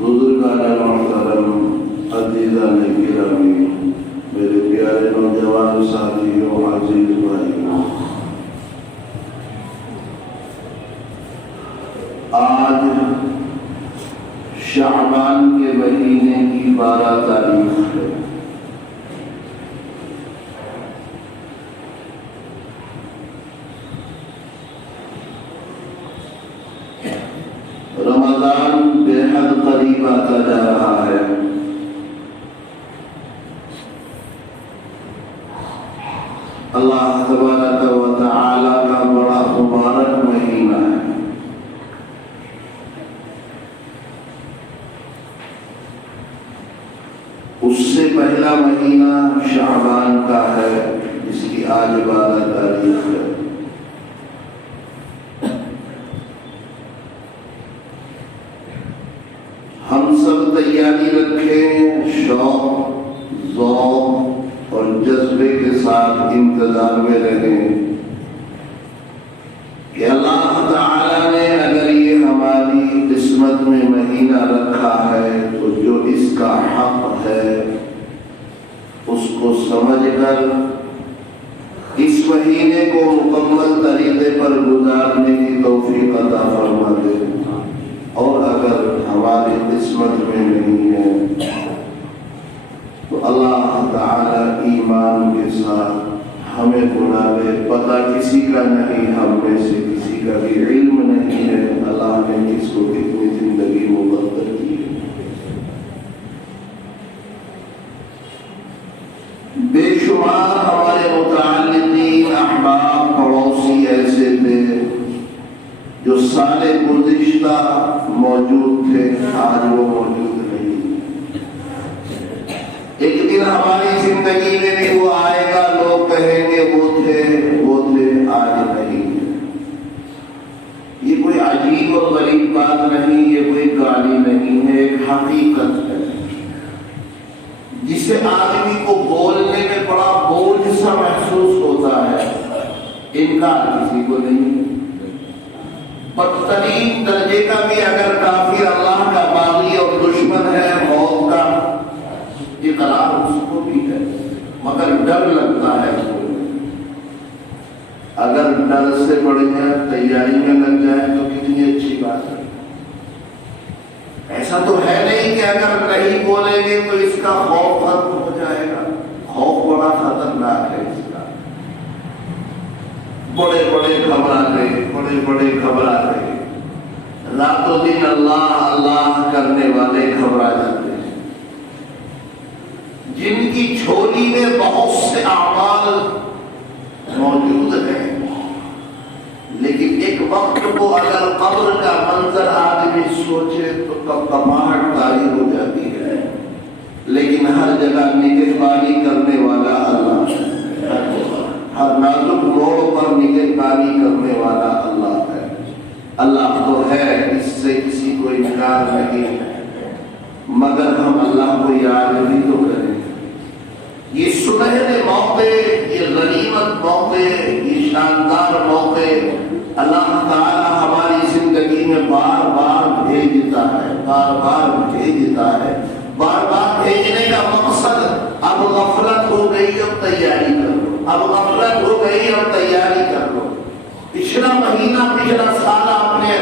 بزرگان محترم، عزیزان گرامی، میرے پیارے نوجوان ساتھیوں، عزیز بھائیوں، آج شعبان کے مہینے کی 12 تاریخ ہے۔ رمضان بے حد قریب آتا جا رہا ہے۔ اللہ تبارک و تعالی کا بڑا مبارک مہینہ ہے۔ اس سے پہلا مہینہ شعبان کا ہے، جس کی آج 12 تاریخ ہے۔ ہم سب تیاری رکھیں، شوق، ذوق اور جذبے کے ساتھ انتظار میں رہیں کہ اللہ تعالی نے اگر یہ ہماری قسمت میں مہینہ رکھا ہے تو جو اس کا حق ہے اس کو سمجھ کر اس مہینے کو مکمل طریقے پر گزارنے کی توفیق عطا فرما دے، اور اگر ہماری قسمت میں نہیں ہے تو اللہ تعالی ایمان کے ساتھ ہمیں بلا لے۔ پتہ کسی کا نہیں، ہم میں سے کسی کا بھی علم نہیں ہے اللہ نے کس کو کتنی زندگی مقدر کی ہے۔ بے شمار ہمارے متعلقین، احباب، پڑوسی ایسے تھے جو سال گزشتہ موجود تھے، آج وہ موجود نہیں۔ ایک دن ہماری زندگی میں بھی وہ آئے گا، لوگ کہیں گے وہ تھے، آج نہیں۔ یہ کوئی عجیب اور غریب بات نہیں، یہ کوئی گالی نہیں ہے، ایک حقیقت ہے جسے آدمی کو بولنے میں بڑا بوجھ سا محسوس ہوتا ہے، انکار کسی کو نہیں۔ بدترین درجے کا بھی اگر کافر اللہ کا باغی اور دشمن ہے، موت کا اقرار اس کو بھی ہے، مگر ڈر لگتا ہے اس کو۔ اگر ڈر سے بڑھیا تیاری میں لگ جائے تو کتنی اچھی بات ہے۔ ایسا تو ہے نہیں کہ اگر نہیں بولیں گے تو اس کا خوف ختم ہو جائے گا۔ خوف بڑا خطرناک ہے اس کا۔ بڑے بڑے گھبراتے رات و دن اللہ اللہ کرنے والے گھبرا جاتے ہیں، جن کی جھولی میں بہت سے اعمال موجود ہیں، لیکن ایک وقت کو اگر قبر کا منظر آدمی سوچے تو کمکماہٹ طاری ہو جاتی ہے، لیکن ہر جگہ نگہبانی کرنے والا اللہ ہے، ہر نازک موڑ پر نگہبانی کرنے والا اللہ ہے۔ اللہ تو ہے، اس سے کسی کو انکار نہیں ہے، مگر ہم اللہ کو یاد بھی تو کریں۔ یہ سنہرے موقع، یہ غنیمت موقع، یہ شاندار موقع اللہ تعالی ہماری زندگی میں بار بار بھیجتا ہے، بار بار بھیجنے کا مقصد اب غفلت ہو گئی، اب تیاری کر لو، اب غفلت ہو گئی، اب تیاری کر لو۔ پچھلا مہینہ، پچھلا سال آپ نے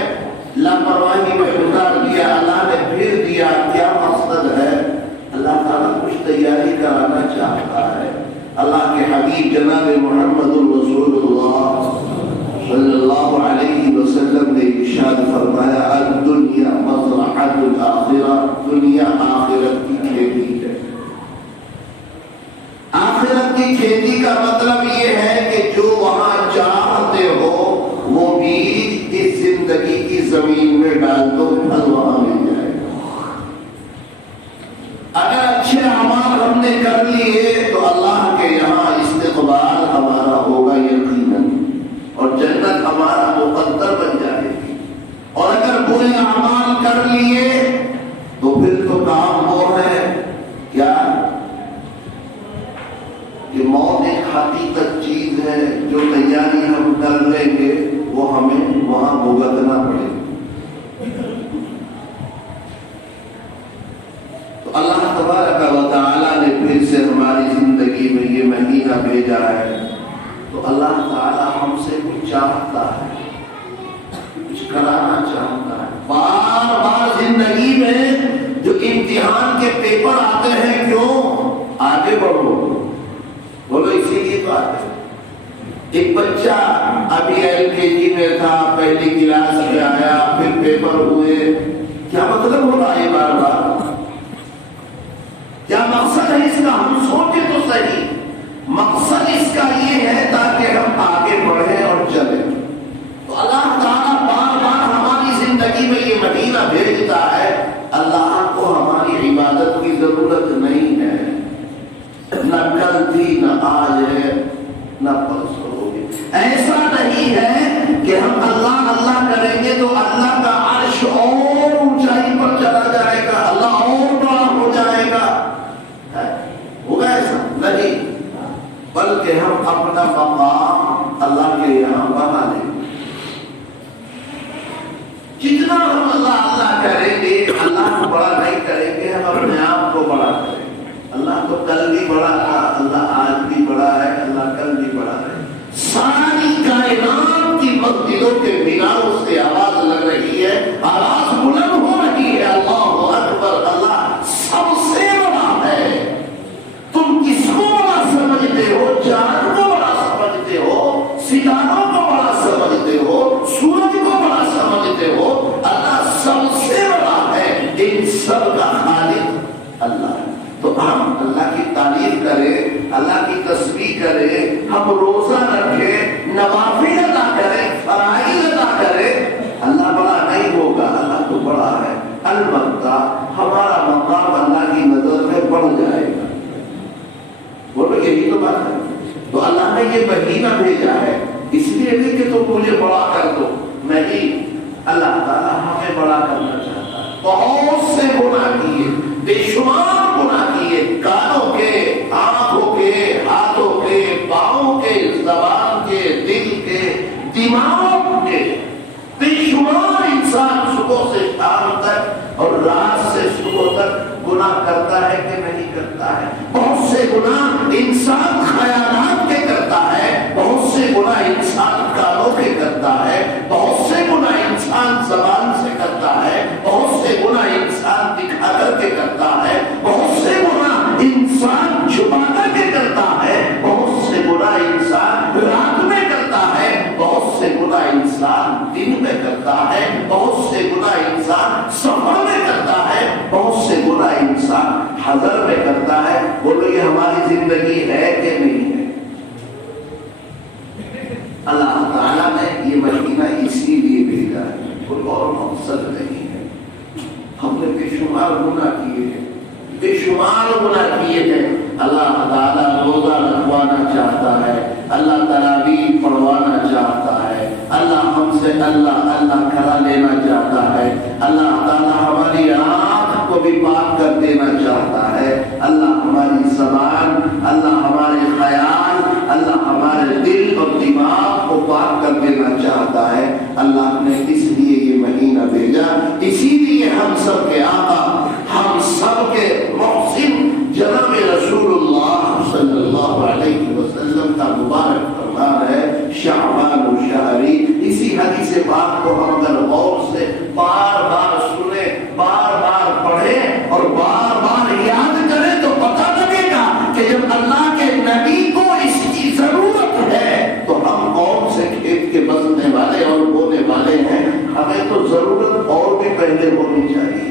لاپرواہی میں گزار دیا، اللہ نے پھر دیا، کیا مقصد ہے؟ اللہ تعالیٰ کچھ تیاری کرانا چاہتا ہے۔ اللہ کے حبیب جناب محمد رسول اللہ صلی اللہ علیہ وسلم نے ارشاد فرمایا، الدنیا مزرعۃ الآخرہ، دنیا آخرت کی کھیتی ہے۔ آخرت کی کھیتی کا مطلب یہ ہے کہ جو وہاں چاہتے ہو وہ بیج اس زندگی کی زمین میں ڈال دو، پھل وہاں مل جائے گا۔ اگر اچھے اعمال ہم نے کر لیے تو اللہ کے یہاں استقبال ہمارا ہماری زندگی میں یہ مہینہ بھیجا ہے تو اللہ تعالیٰ ہم سے کچھ چاہتا ہے، کچھ کرانا چاہتا ہے۔ بار بار زندگی میں جو امتحان کے پیپر آتے ہیں، کیوں؟ آگے بڑھو، بولو اسی لیے تو آتے ہیں۔ ایک بچہ ابھی LKG میں تھا، پہلی کلاس میں آیا، پھر پیپر ہوئے، کیا مطلب ہو رہا ہے بار بار؟ کیا مقصد ہے اس کا؟ ہم سوچے تو صحیح، مقصد اس کا یہ ہے تاکہ ہم آگے بڑھیں اور چلیں۔ تو اللہ تعالیٰ بار بار ہماری زندگی میں یہ مہینہ بھیجتا ہے۔ اللہ کو ہماری عبادت کی ضرورت نہیں ہے، نہ کل تھی نہ آج ہے نہ پرسوں ہوگی۔ ایسا نہیں ہے کہ ہم اللہ اللہ کریں گے تو اللہ کا عرش اور اونچائی پر چلا جائے گا، اللہ اور بڑا ہو جائے گا، ہوگا ایسا نہیں، بلکہ ہم اپنا مقام اللہ کے یہاں بنا لیں گے۔ جتنا ہم اللہ اللہ کریں گے، اللہ کو بڑا نہیں کریں گے، ہم اپنے آپ کو بڑا کریں گے۔ اللہ تو کل بھی بڑا تھا، اللہ آج بھی بڑا ہے، اللہ کل بھی بڑا ہے۔ ساری کائنات کی مسجدوں کے میناروں سے آواز لگ رہی ہے، آواز بلند ہو رہی ہے، اللہ اکبر، اللہ سب سے بڑا ہے۔ تم کس کو بڑا سمجھتے ہو؟ چاند کو بڑا سمجھتے ہو، ستاروں کو بڑا سمجھتے ہو، سورج کو بڑا سمجھتے ہو، اللہ سب سے بڑا ہے، ان سب کا خالق اللہ ہے۔ تو ہم اللہ کی تعریف کریں، اللہ کی تسبیح کریں، ہم روزہ رکھیں، نوافل ادا کریں، فرائض ادا کریں، اللہ بڑا نہیں ہوگا، اللہ تو بڑا ہے۔ البتہ ہمارا مقام اللہ کی نظر میں بڑھ جائے گا۔ بولو یہی تو بات ہے۔ تو اللہ نے یہ مہینہ بھیجا ہے، اس لیے نہیں کہ تم مجھے بڑا کر دو، نہیں، اللہ تعالیٰ ہمیں بڑا کرنا چاہتا ہے۔ بہت سے گناہ کیے، بے شمار گناہ کیے، کانوں کے، آنکھوں کے، ہاتھوں کے، پاؤں کے، زبان کے، دل کے، دماغ کے، بے شمار انسان صبح سے شام تک اور رات سے صبح تک گناہ کرتا ہے کہ نہیں کرتا ہے۔ بہت سے گناہ انسان خیالات کے کرتا ہے، بہت سے گناہ انسان کانوں کے کرتا ہے، بہت سے گناہ انسان زبان سے کرتا ہے، بہت سے گناہ انسان دکھا کر کے کرتا ہے، بہت سے گناہ انسان چھپا کر کے کرتا ہے، بہت سے گناہ انسان رات میں کرتا ہے، بہت سے گناہ انسان دن میں کرتا ہے، بہت سے گناہ انسان سفر میں کرتا ہے، بہت سے گناہ انسان حضر میں کرتا ہے۔ بولو یہ ہماری زندگی ہے کہ نہیں ہے؟ اللہ تعالیٰ نے یہ مہینہ اسی لیے بھیجا ہے، کوئی اور مقصد نہیں ہے۔ ہم نے بے شمار گناہ کیے ہیں، بے شمار گناہ کیے ہیں۔ اللہ تعالیٰ روزہ رکھوانا چاہتا ہے، اللہ تراویح پڑھوانا چاہتا ہے، اللہ ہم سے اللہ اللہ کرا لینا چاہتا ہے، اللہ تعالیٰ ہماری آنکھ کو بھی پاک کر دینا چاہتا ہے، اللہ ہماری زبان، اللہ ہمارے خیال، اللہ ہمارے دل اور دماغ کو پاک کر دینا چاہتا ہے۔ اللہ نے اس لیے یہ مہینہ بھیجا، اسی لیے ہم سب کے آقا، ہم سب کے محسن جناب رسول اللہ صلی اللہ علیہ وسلم کا مبارک فرمان ہے شعبان و شہری۔ اسی حدیث پاک کو ہم اگر غور سے بار بار سنیں، بار بار پڑھیں اور بار بار یاد کریں تو پتہ لگے گا کہ جب اللہ کے نبی کو اس کی ضرورت ہے تو ہم کون سے کھیت کے بسنے والے اور بونے والے ہیں، ہمیں تو ضرورت اور بھی پہلے ہونی چاہیے۔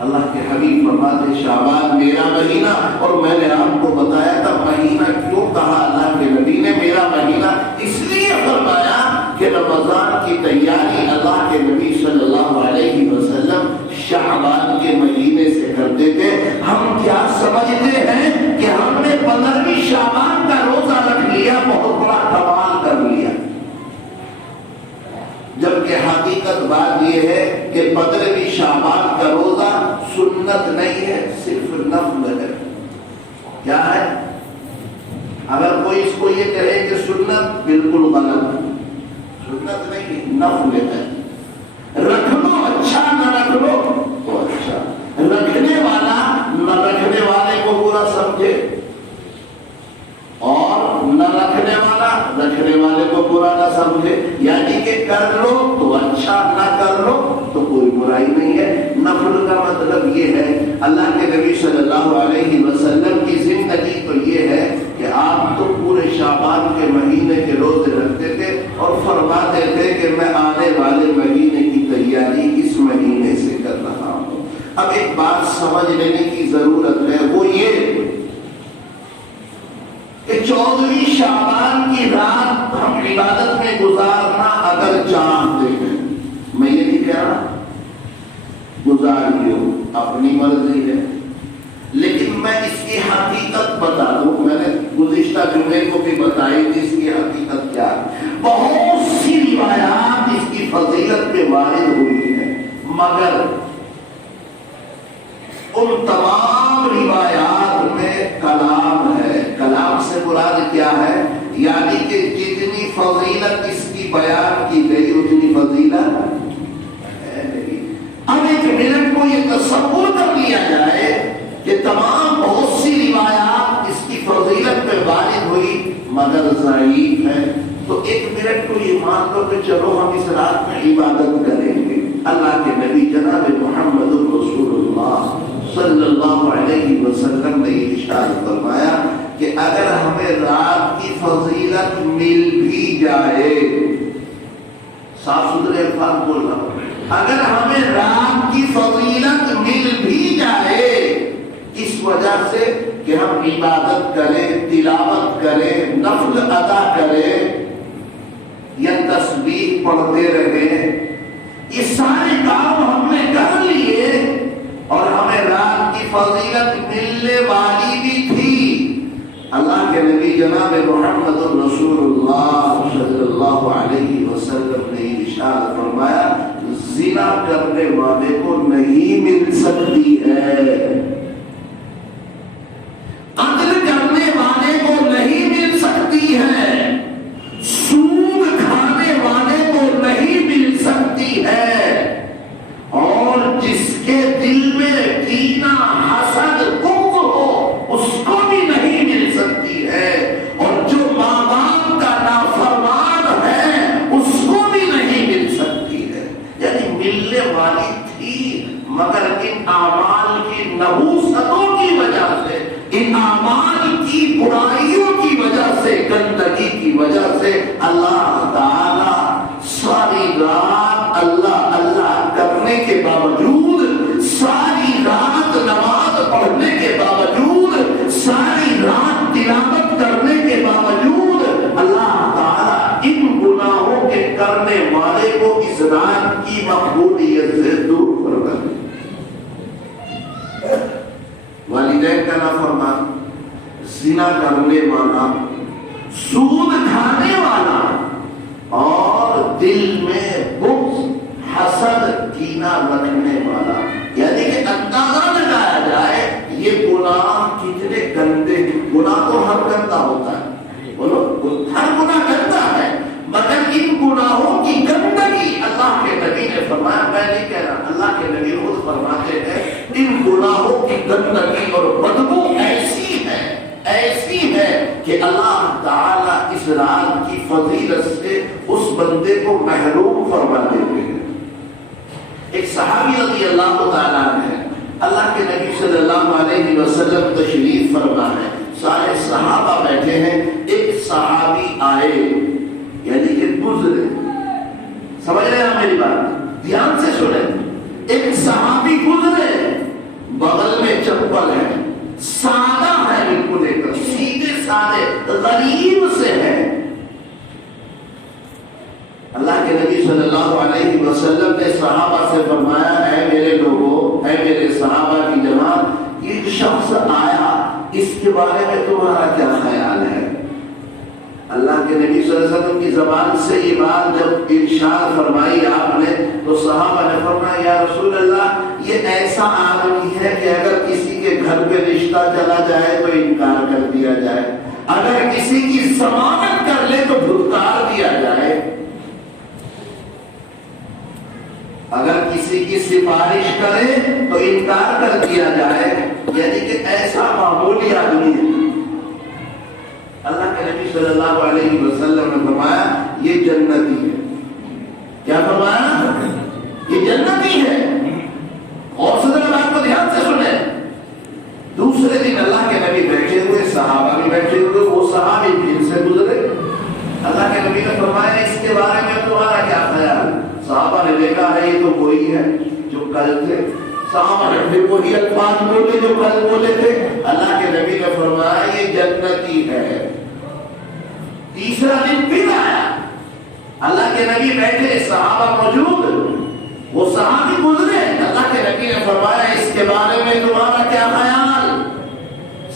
اللہ کے حبیب فرماتے شعبان میرا مہینہ، اور میں نے آپ کو بتایا تھا مہینہ کیوں کہا اللہ کے نبی نے میرا مہینہ، اس لیے فرمایا کہ رمضان کی تیاری اللہ کے نبی صلی اللہ علیہ وسلم شعبان کے مہینے سے کرتے تھے۔ ہم کیا سمجھتے ہیں کہ ہم نے 15ویں شعبان کا روزہ رکھ لیا، بہت بڑا کمال کر لیا، جبکہ حقیقت بات یہ ہے کہ 15ویں شعبان کا روزہ سنت نہیں ہے، صرف نفل ہے۔ کیا ہے؟ اگر کوئی اس کو یہ کہے کہ سنت، بالکل غلط، سنت نہیں، نفل ہے۔ رکھ لو اچھا، نہ رکھ لو تو اچھا، رکھنے والا نہ رکھنے والے کو برا قبر کا مطلب یہ ہے، اللہ کے نبی صلی اللہ علیہ وسلم کی زندگی تو یہ ہے کہ آپ تو پورے شعبان کے مہینے کے روزے رکھتے تھے اور فرماتے تھے کہ میں آنے والے مہینے کی تیاری اس مہینے سے کر رہا ہوں۔ اب ایک بات سمجھ لینے کی ضرورت ہے، وہ یہ کہ 14ویں شعبان کی رات ہم عبادت میں گزارنا اگر چاہتے ہیں، میں یہ نہیں کہہ رہا گزار لیو، اپنی مرضی ہے، لیکن میں اس کی حقیقت بتا دوں، میں نے گزشتہ جمعے کو بھی بتائی تھی اس کی حقیقت کیا ہے۔ بہت سی روایات اس کی فضیلت میں وارد ہوئی ہے، مگر ان تمام روایات میں کلام ہے۔ کلام سے مراد کیا ہے؟ یعنی کہ جتنی فضیلت اس کی بیان کی گئی اتنی فضیلت ہے نہیں۔ اب ایک منٹ کو یہ تصور کر لیا جائے کہ تمام بہت سی روایات اس کی فضیلت میں وارد ہوئی مگر ضعیف ہے، تو ایک منٹ کو یہ مان لو کہ چلو ہم اس رات میں عبادت کریں گے۔ اللہ کے نبی جناب محمد رسول اللہ صلی اللہ علیہ وسلم نے ارشاد فرمایا کہ اگر ہمیں رات کی فضیلت مل بھی جائے، صاف ستھرے الفاظ بول رہا ہوں، اگر ہمیں رات کی فضیلت مل بھی جائے اس وجہ سے کہ ہم عبادت کریں، تلاوت کریں، نفل ادا کریں یا تسبیح پڑھتے رہیں، یہ سارے کام ہم نے کر لیے اور ہمیں رات کی فضیلت ملنے والی بھی تھی، اللہ کے نبی جناب محمد رسول اللہ صلی اللہ علیہ وسلم نے ارشاد فرمایا زنا کرنے والے کو نہیں مل سکتی ہے، قتل کرنے والے کو نہیں مل سکتی ہے، سود کھانے والے کو نہیں مل سکتی ہے، اور جس کے دل میں کینہ حسد کفر ہو اس کو بھی نہیں مل سکتی ہے، اور جو ماں باپ کا نافرمان ہے اس کو بھی نہیں مل سکتی ہے۔ یعنی ملنے والی تھی مگر ان اعمال کی نحوستوں کی وجہ سے، ان اعمال کی برائیوں کی وجہ سے، گندگی کی وجہ سے اللہ تعالی ساری رات اللہ اللہ کرنے کے باوجود، ساری رات نماز پڑھنے کے باوجود، ساری رات تلاوت کرنے کے باوجود اللہ تعالی ان گناہوں کے کرنے والے کو اس رات کی مقبولیت سے دور فرما دے۔ والدین کا نافرمان، زنا کرنے والا، سود کھانے والا اور دل میں بغض، حسد، کینہ رکھنے والا، یعنی کہ اندازہ لگایا جائے یہ گناہ کتنے گندے ہیں۔ گناہ تو ہر گندا ہوتا ہے، بولو ہر گناہ گندا ہے، مگر ان گناہوں کی گندگی اللہ کے نبی نے فرمایا، میں نہیں کہہ رہا، اللہ کے نبی خود فرماتے ہیں ان گناہوں کی گندگی اور بدبو ایسی ہے کہ اللہ تعالیٰ اس رات کی فضیلت سے اس بندے کو محروم فرما دیتے ہیں۔ ایک صحابی رضی اللہ تعالیٰ عنہ، اللہ کے نبی صلی اللہ علیہ وسلم تشریف فرما ہے، سارے صحابہ بیٹھے ہیں، ایک صحابی آئے یعنی کہ گزرے، سمجھ رہے ہیں میری بات؟ دھیان سے سنیں، ایک صحابی گزرے، بغل میں چپل ہے، سادہ ہے، بالکل ایک سیدھے سادے غریب سے ہے۔ اللہ کے نبی صلی اللہ علیہ وسلم نے صحابہ سے فرمایا، اے میرے لوگوں، اے میرے صحابہ کی جماعت، ایک شخص آیا، اس کے بارے میں تمہارا کیا خیال ہے؟ اللہ کے نبی صلی اللہ علیہ وسلم کی زبان سے یہ بات جب ارشاد فرمائی آپ نے تو صحابہ نے فرمایا، یا رسول اللہ، یہ ایسا آدمی ہے کہ اگر کسی کے گھر پہ رشتہ چلا جائے تو انکار کر دیا جائے، اگر کسی کی ضمانت کر لے تو دھتکار دیا جائے، اگر کسی کی سفارش کرے تو انکار کر دیا جائے، یعنی کہ ایسا معمولی آدمی ہے۔ اللہ کے نبی صلی اللہ علیہ وسلم نے فرمایا یہ جنتی ہے۔ کیا فرمایا؟ یہ جنتی ہے۔ اور تھے، صحابہ نے پھر وہی الفاظ بولے جو کل بولے تھے۔ اللہ کے نبی نے فرمایا یہ جنتی ہے۔ تیسرا دن پھر آیا، اللہ کے نبی بیٹھے، صحابہ موجود، وہ صحابی گزرے، اللہ کے نبی نے فرمایا اس کے بارے میں تمہارا کیا خیال؟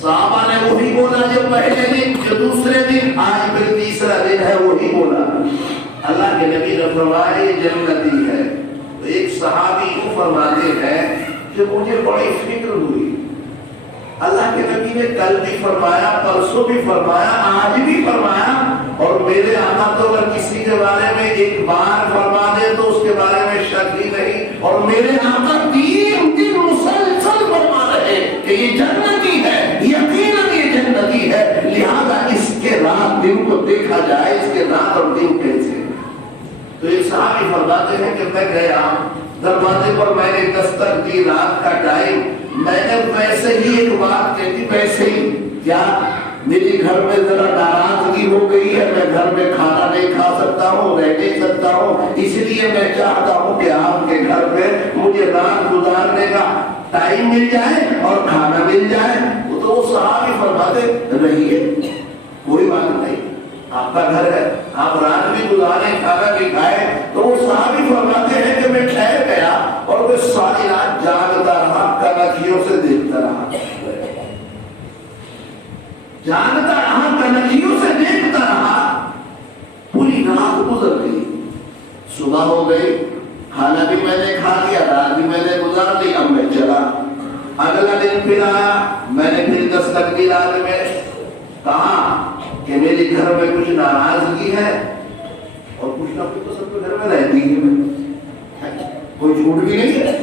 صحابہ نے وہی بولا جو پہلے دن، جو دوسرے دن، آج پھر تیسرا دن ہے وہی بولا۔ اللہ کے نبی نے فرمایا یہ جنتی ہے۔ تو ایک صحابی کو فرماتے ہیں کہ مجھے بڑی فکر ہوئی، اللہ کے نبی نے کل بھی فرمایا، پرسوں بھی فرمایا، آج بھی فرمایا، اور میرے آقا تو اگر کسی کے بارے میں ایک بار فرما دے تو اس کے بارے میں شک ہی نہیں، اور میرے آقا 3 دن مسلسل فرما رہے کہ یہ جنتی ہے، یقیناً یہ جنتی ہے، لہذا اس کے رات دن کو دیکھا جائے، اس کے رات اور دن کیسے۔ تو ایک صحابی فرماتے ہیں کہ میں گیا دروازے پر، میں نے دستک دی، رات کا ٹائم، میں نے ویسے ہی ایک بات کہتی، ویسے ہی کیا میری گھر میں ذرا ناراضگی ہو گئی ہے، میں گھر میں کھانا نہیں کھا سکتا ہوں، رہ نہیں سکتا ہوں، اس لیے میں چاہتا ہوں کہ آپ کے گھر پہ مجھے رات گزارنے کا ٹائم مل جائے اور کھانا مل جائے۔ تو وہ صحابی فرماتے رہیے، کوئی بات نہیں، آپ کا گھر ہے، آپ رات بھی گزاریں، کھانا بھی کھائیں۔ تو وہ صحابی فرماتے ہیں کہ میں ٹھہر گیا اور میں ساری رات جاگتا رہا، کنکھیوں سے دیکھتا رہا، جاگتا رہا، کنکھیوں سے دیکھتا رہا، پوری رات گزر گئی، صبح ہو گئی، کھانا بھی میں نے کھا لیا، رات بھی میں نے گزار لی، اب میں چلا۔ اگلا دن پھر آیا، میں نے پھر دستک دی، رات میں کہا کہ میرے گھر میں کچھ ناراضگی ہے، اور کچھ نہ کچھ تو سب کے گھر میں رہتی ہے، کوئی جھوٹ بھی نہیں ہے،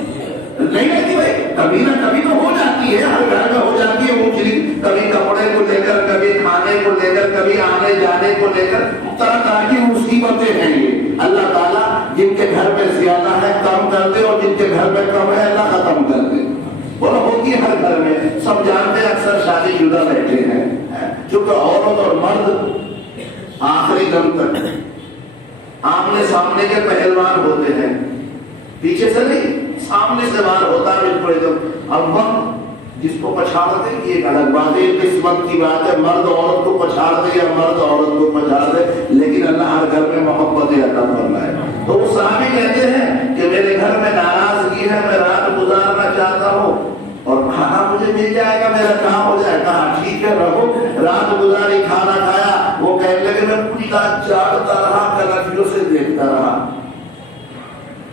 نہیں رہتی بھائی، کبھی نہ کبھی تو ہو جاتی ہے، ہر گھر میں ہو جاتی ہے وہ چیز، کبھی کپڑے کو لے کر، کبھی کھانے کو لے کر، کبھی آنے جانے کو لے کر، طرح طرح کی مصیبتیں ہیں یہ۔ اللہ تعالیٰ جن کے گھر میں زیادہ ہے کم کر دے، اور جن کے گھر میں کم ہے اللہ ختم کر دے۔ بولا ہوتی ہے ہر گھر میں، سب جانتے ہیں، اکثر شادی شدہ بیٹھے ہیں، چونکہ عورت اور مرد آخری دم تک آمنے سامنے کے پہلوان ہوتے ہیں، پیچھے سے نہیں، سامنے سے وار ہوتا ہے بالکل ایک دم۔ اب وقت جس کو پچھاڑ دے یہ ایک الگ بات ہے، قسمت کی بات ہے، مرد عورت کو پچھاڑ دے یا مرد عورت کو پچھاڑ دے، لیکن اللہ ہر گھر میں محبت عطا فرمائے۔ تو وہ صحابی کہتے ہیں کہ میرے گھر میں ناراضگی ہے، میں رات گزارنا چاہتا ہوں اور کھانا مجھے مل جائے گا، میرا کام ہو جائے گا، ٹھیک ہے رہو۔ رات گزاری، کھانا کھایا، وہ کہنے لگے میں پوری رات جاگتا رہا، کنکھیوں سے دیکھتا رہا۔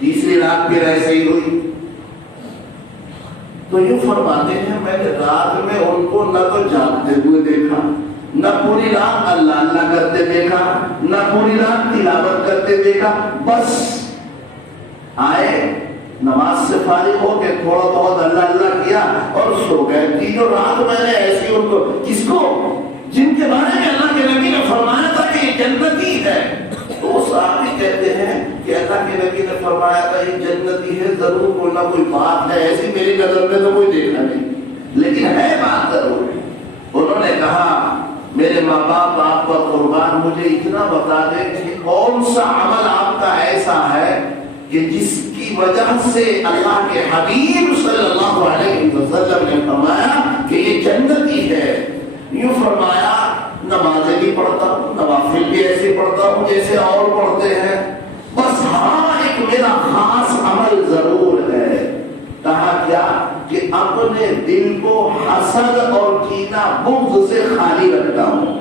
تیسری رات پھر ایسے ہی ہوئی، تو یوں فرماتے ہیں میں نے رات میں ان کو نہ تو جاگتے ہوئے دیکھا، نہ پوری رات اللہ اللہ کرتے دیکھا، نہ پوری رات تلاوت کرتے دیکھا، بس آئے نماز سے فارغ ہو کے تھوڑا بہت اللہ اللہ کیا اور سو گئے۔ تینوں رات میں نے ایسی ان کو، کس کو؟ جن کے بارے میں اللہ کے نبی نے فرمایا تھا کہ یہ جنتی ہے۔ تو وہ صحابی کہتے ہیں کہ اللہ کے نبی نے فرمایا تھا یہ جنتی ہے، ضرور کوئی نہ کوئی بات ہے ایسی، میری نظر میں تو کوئی دیکھا نہیں، لیکن ہے بات ضرور۔ انہوں نے کہا میرے ماں باپ آپ پر قربان، مجھے اتنا بتا دیں کہ کون سا عمل آپ کا ایسا ہے کہ جس کی وجہ سے اللہ کے حبیب صلی اللہ علیہ وسلم نے فرمایا کہ یہ جنتی ہے۔ یوں فرمایا نمازیں بھی پڑھتا ہوں، نوافل بھی ایسے پڑھتا ہوں جیسے اور پڑھتے ہیں، بس ہاں ایک میرا خاص عمل ضرور ہے۔ کہا کیا؟ کہ اپنے دل کو حسد اور کینہ بغض سے خالی رکھتا ہوں،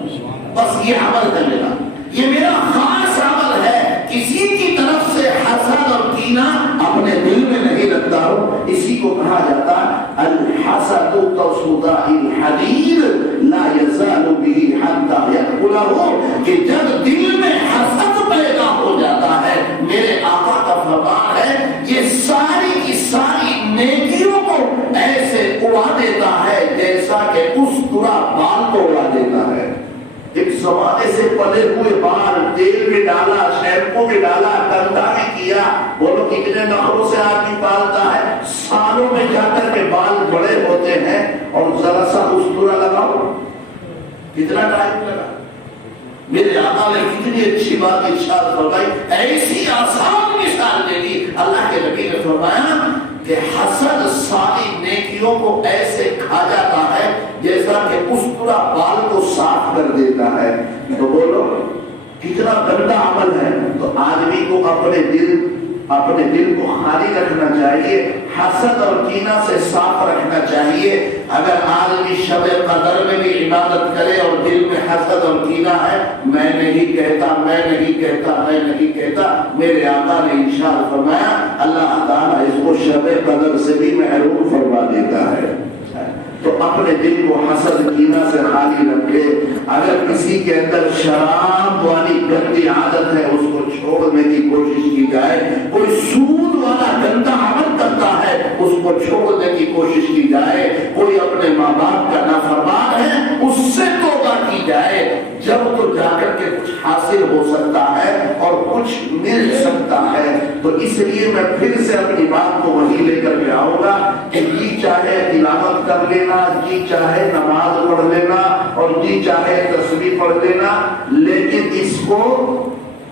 بس یہ عمل ہے میرا، یہ میرا خاص عمل ہے، کسی کی طرف سے حسد اور کینہ اپنے دل میں نہیں رکھتا ہوں۔ اسی کو کہا جاتا الحسد كصداع الحديد لا يزال به حتى يأكله، کہ جب دل میں حسد پیدا ہو جاتا ہے، میرے آقا کا فرمان ہے یہ ساری کی ساری نیکیوں کو ایسے اڑا دیتا ہے جیسا کہ اسطورہ بال کو اڑا دیتا ہے۔ ایک زمانے سے پلے ہوئے بال، تیل بھی ڈالا، شیمپو بھی ڈالا، گندا بھی کیا، بولو کتنے نخروں سے آدمی پالتا ہے، سالوں میں جا کر کے بال بڑے ہوتے ہیں، اور ذرا سا اسطورہ لگاؤ کتنا ٹائم لگا۔ میرے آقا نے کتنی اچھی بات ارشاد فرمائی، ایسی آسان مثال دے دی۔ اللہ کے نبی نے فرمایا کہ حسد ساری نیکیوں کو ایسے کھا جاتا ہے جیسا کہ استرا بال کو صاف کر دیتا ہے۔ تو بولو کتنا گندا عمل ہے۔ تو آدمی کو اپنے دل کو خالی رکھنا چاہیے، حسد اور کینہ سے صاف رکھنا چاہیے۔ اگر آدمی شب قدر میں بھی عبادت کرے اور دل میں حسد اور کینہ ہے، میں نہیں کہتا، میرے آقا نے ارشاد فرمایا اللہ تعالیٰ اس کو شب قدر سے بھی محروم فرما دیتا ہے۔ تو اپنے دل کو حسد کینہ سے خالی رکھے۔ اگر کسی کے اندر شراب والی گندی عادت ہے اس کو چھوڑنے کی کوشش کی جائے، کوئی سود والا گندا عمل کرتا ہے اس کو چھوڑنے کی کوشش کی جائے، کوئی اپنے ماں باپ کا نافرمان ہے اس سے توبہ کی جائے، جب تو جا کر کے کچھ حاصل ہو سکتا ہے اور کچھ مل سکتا ہے۔ تو اس لیے میں پھر سے اپنی بات کو وہی لے کر کے آؤں گا کہ جی چاہے تلاوت کر لینا، جی چاہے نماز پڑھ لینا اور جی چاہے تسبیح پڑھ لینا، لیکن اس کو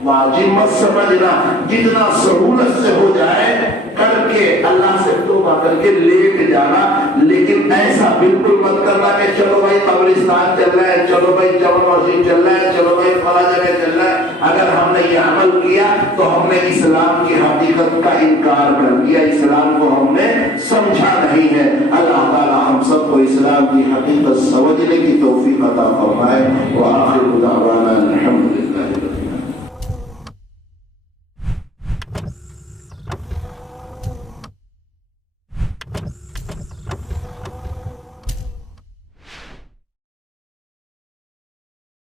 واجب مت سمجھنا، جتنا سہولت سے ہو جائے کر کے اللہ سے توبہ کر کے لیٹ جانا، لیکن ایسا بالکل مت کرنا کہ چلو بھائی قبرستان چل رہا ہے، چلو بھائی جامع مسجد چل رہا ہے، چلو بھائی فلاں جگہ چل رہا ہے۔ اگر ہم نے یہ عمل کیا تو ہم نے اسلام کی حقیقت کا انکار کر دیا، اسلام کو ہم نے سمجھا نہیں ہے۔ اللہ تعالی ہم سب کو اسلام کی حقیقت سمجھنے کی توفیق عطا فرمائے۔ وآخر دعوانا